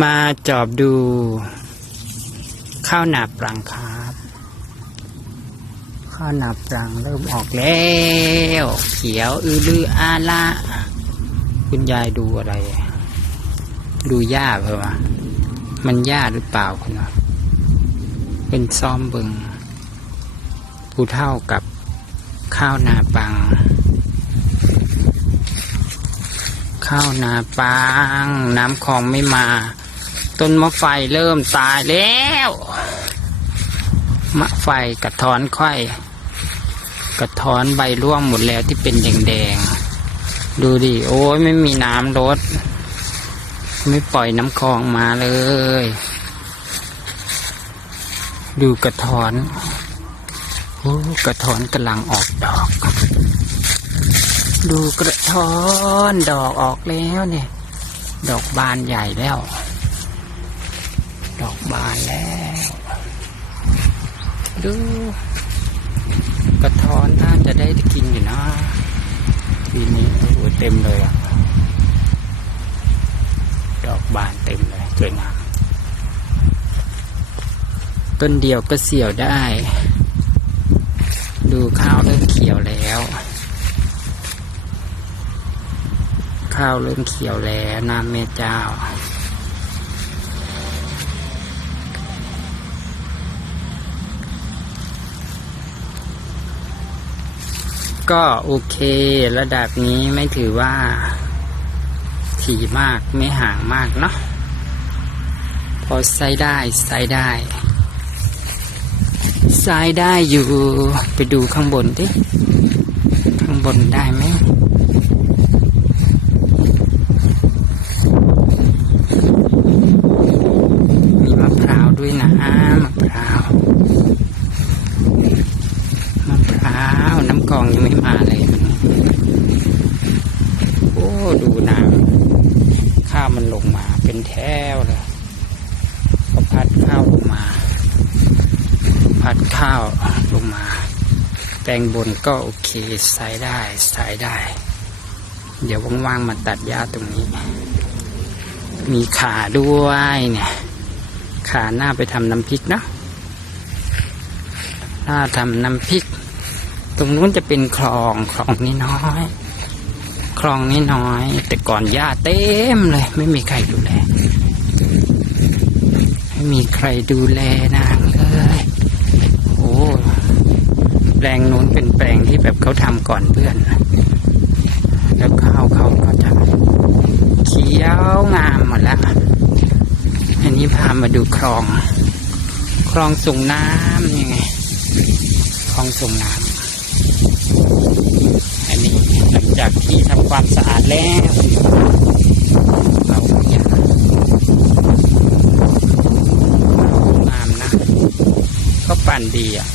มาจอบดู ข้าวหนาปรังครับ ข้าวหนาปรังเริ่มออกแล้ว เขียวอือลืออาละคุณยายดูอะไร ดูหญ้าเปล่ามันหญ้าหรือเปล่าคุณวะเป็นซ้อมเบิงผู้เท่ากับข้าวนาปัง ข้าวนาปัง น้ำคลองไม่มา ต้นมะไฟเริ่มตายแล้ว มะไฟกระท้อนค่กระท้อนใบร่วงหมดแล้วที่เป็นแดงๆ ดูดิ โอ้ยไม่มีน้ำลดไม่ปล่อยน้ำคลองมาเลย ดูกระท้อนโอ้กระท้อนกำลังออกดอก ดูกระท้อนดอกออกแล้วเนี่ย ดอกบานใหญ่แล้ว ดอกบานแล้ว ดู กระท้อนท่านจะได้กินอยู่นะทีนี้โอ้โหเต็มเลยอะดอกบานเต็มเลยสวยงามต้นเดียวก็เสี่ยวได้ ดูข้าวเริ่มเขียวแล้ว ข้าวเริ่มเขียวแล้วน้ำแม่เจ้า ก็โอเค ระดับนี้ไม่ถือว่าถี่มากไม่ห่างมากเนาะพอใส่ได้ใส่ได้ใส่ได้อยู่ไปดูข้างบนดิข้างบนได้ไหมมะพร้าวด้วยนะมะพร้าวมะพร้าวน้ำกองยังไม่มาเลยโอ้ดูน้ำข้าวมันลงมาเป็นแถวเลยก็พัดข้าวลงมา พัดข้าวลงมา แปลงบนก็โอเคใส่ได้ใส่ได้ เดี๋ยวว่างๆมาตัดหญ้าตรงนี้ มีขาด้วยเนี่ยขาหน้าไปทำน้ำพริกเนะหน้าทำน้ำพริก ตรงนู้นจะเป็นคลองคลองนี้น้อย คลองนี้น้อย แต่ก่อนหญ้าเต็มเลย ไม่มีใครดูแล ไม่มีใครดูแลนางเลยโอ้แปลงนู้นเป็นแปลงที่แบบเขาทำก่อนเพื่อนแล้วข้าวเขาก็จะเขียวงามหมดแล้วอันนี้พามาดูคลอง คลองส่งน้ำยังไง คลองส่งน้ำ อันนี้หลังจากที่ทำความสะอาดแล้ว เราอยากงามนะก็ปั่นดีอะ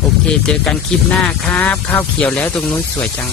โอเค เจอกันคลิปหน้าครับ ข้าวเขียวแล้วตรงนู้นสวยจัง